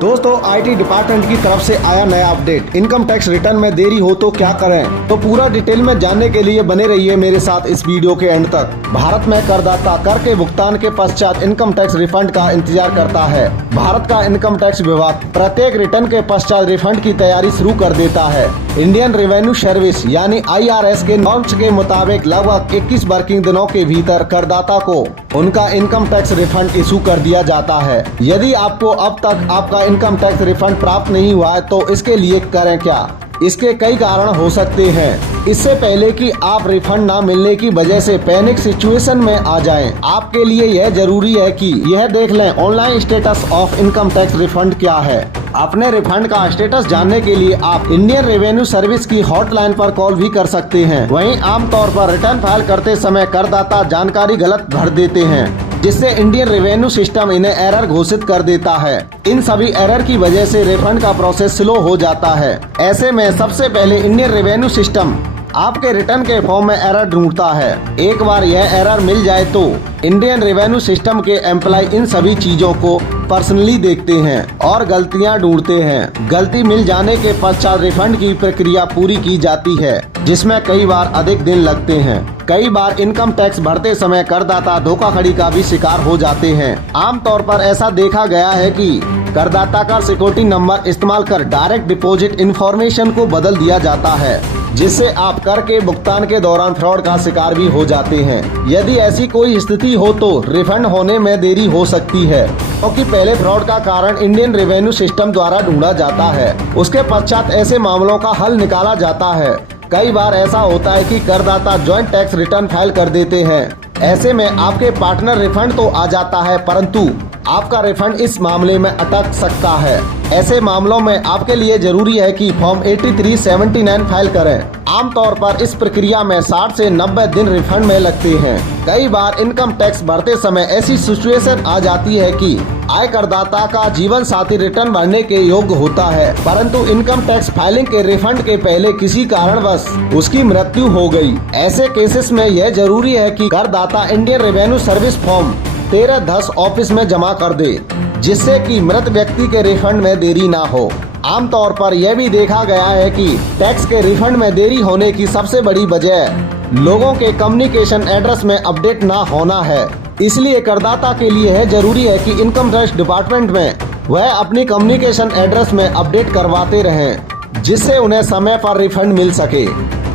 दोस्तों IT department की तरफ से आया नया अपडेट। इनकम टैक्स रिटर्न में देरी हो तो क्या करें, तो पूरा डिटेल में जानने के लिए बने रहिए मेरे साथ इस वीडियो के एंड तक। भारत में करदाता कर के भुगतान के पश्चात इनकम टैक्स रिफंड का इंतजार करता है। भारत का इनकम टैक्स विभाग प्रत्येक रिटर्न के पश्चात रिफंड की तैयारी शुरू कर देता है। इंडियन रेवेन्यू सर्विस यानी IRS के नॉर्म्स के मुताबिक लगभग 21 वर्किंग दिनों के भीतर करदाता को उनका इनकम टैक्स रिफंड इशू कर दिया जाता है। यदि आपको अब तक आपका इनकम टैक्स रिफंड प्राप्त नहीं हुआ है तो इसके लिए करें क्या। इसके कई कारण हो सकते हैं। इससे पहले कि आप रिफंड ना मिलने की वजह से पैनिक सिचुएशन में आ जाएं, आपके लिए यह जरूरी है कि यह देख लें online status of income tax refund क्या है। अपने रिफंड का स्टेटस जानने के लिए आप इंडियन रेवेन्यू सर्विस की हॉटलाइन पर कॉल भी कर सकते हैं। वहीं आमतौर पर रिटर्न फाइल करते समय करदाता जानकारी गलत भर देते हैं, जिससे इंडियन रेवेन्यू सिस्टम इन्हें एरर घोषित कर देता है। इन सभी एरर की वजह से रिफंड का प्रोसेस स्लो हो जाता है। ऐसे में सबसे पहले इंडियन रेवेन्यू सिस्टम आपके रिटर्न के फॉर्म में एरर ढूंढता है। एक बार यह एरर मिल जाए तो इंडियन रेवेन्यू सिस्टम के एम्प्लॉय इन सभी चीजों को पर्सनली देखते हैं और गलतियां ढूंढते हैं। गलती मिल जाने के पश्चात रिफंड की प्रक्रिया पूरी की जाती है, जिसमें कई बार अधिक दिन लगते हैं। कई बार इनकम टैक्स भरते समय करदाता धोखाधड़ी का भी शिकार हो जाते हैं। आमतौर पर ऐसा देखा गया है कि करदाता का सिक्योरिटी नंबर इस्तेमाल कर डायरेक्ट डिपॉजिट इंफॉर्मेशन को बदल दिया जाता है, जिससे आप कर के भुगतान के दौरान फ्रॉड का शिकार भी हो जाते हैं। यदि ऐसी कोई स्थिति हो तो रिफंड होने में देरी हो सकती है, क्योंकि पहले फ्रॉड का कारण इंडियन रेवेन्यू सिस्टम द्वारा ढूंढा जाता है। उसके पश्चात ऐसे मामलों का हल निकाला जाता है। कई बार ऐसा होता है कि करदाता ज्वाइंट टैक्स रिटर्न फाइल कर देते हैं। ऐसे में आपके पार्टनर रिफंड तो आ जाता है, परंतु आपका रिफंड इस मामले में अटक सकता है। ऐसे मामलों में आपके लिए जरूरी है कि फॉर्म 8379 फाइल करें। आमतौर पर इस प्रक्रिया में 60 से 90 दिन रिफंड में लगते हैं। कई बार इनकम टैक्स भरते समय ऐसी सिचुएशन आ जाती है कि आय करदाता का जीवन साथी रिटर्न भरने के योग्य होता है, परंतु इनकम टैक्स फाइलिंग के रिफंड के पहले किसी कारणवश उसकी मृत्यु हो गई। ऐसे केसेस में यह जरूरी है कि करदाता Indian revenue service form 1310 office में जमा कर दे, जिससे कि मृत व्यक्ति के रिफंड में देरी ना हो। आमतौर पर यह भी देखा गया है कि टैक्स के रिफंड में देरी होने की सबसे बड़ी वजह लोगों के कम्युनिकेशन एड्रेस में अपडेट ना होना है। इसलिए करदाता के लिए है जरूरी है कि इनकम टैक्स डिपार्टमेंट में वह अपनी कम्युनिकेशन एड्रेस में अपडेट करवाते रहें, जिससे उन्हें समय पर रिफंड मिल सके।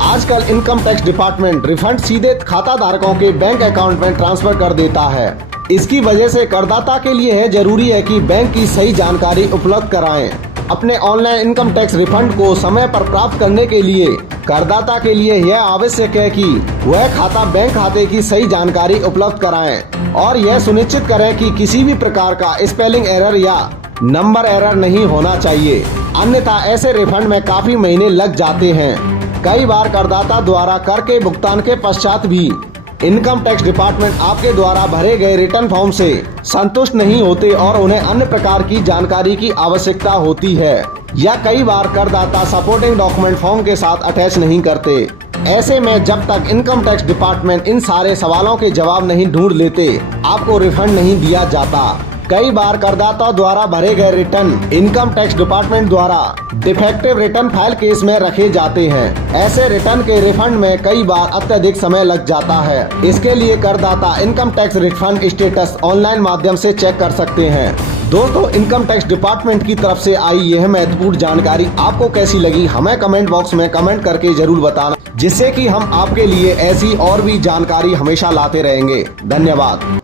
आजकल इनकम टैक्स डिपार्टमेंट रिफंड सीधे खाता धारकों के बैंक अकाउंट में ट्रांसफर कर देता है। इसकी वजह से करदाता के लिए है जरूरी है कि बैंक की सही जानकारी उपलब्ध कराएं। अपने ऑनलाइन इनकम टैक्स रिफंड को समय पर प्राप्त करने के लिए करदाता के लिए यह आवश्यक है कि वह खाता बैंक खाते की सही जानकारी उपलब्ध कराएं और यह सुनिश्चित करें कि किसी भी प्रकार का स्पेलिंग एरर या नंबर एरर नहीं होना चाहिए, अन्यथा ऐसे रिफंड में काफी महीने लग जाते हैं। कई बार करदाता द्वारा कर के भुगतान के पश्चात भी इनकम टैक्स डिपार्टमेंट आपके द्वारा भरे गए रिटर्न फॉर्म से संतुष्ट नहीं होते और उन्हें अन्य प्रकार की जानकारी की आवश्यकता होती है, या कई बार करदाता सपोर्टिंग डॉक्यूमेंट फॉर्म के साथ अटैच नहीं करते। ऐसे में जब तक इनकम टैक्स डिपार्टमेंट इन सारे सवालों के जवाब नहीं ढूंढ लेते, आपको रिफंड नहीं दिया जाता। कई बार करदाता द्वारा भरे गए रिटर्न इनकम टैक्स डिपार्टमेंट द्वारा डिफेक्टिव रिटर्न फाइल केस में रखे जाते हैं। ऐसे रिटर्न के रिफंड में कई बार अत्यधिक समय लग जाता है। इसके लिए करदाता income tax refund status online माध्यम से चेक कर सकते हैं। दोस्तों, इनकम टैक्स डिपार्टमेंट की तरफ से आई यह महत्वपूर्ण जानकारी आपको कैसी लगी, हमें कमेंट बॉक्स में कमेंट करके जरूर बताना, जिससे कि हम आपके लिए ऐसी और भी जानकारी हमेशा लाते रहेंगे। धन्यवाद।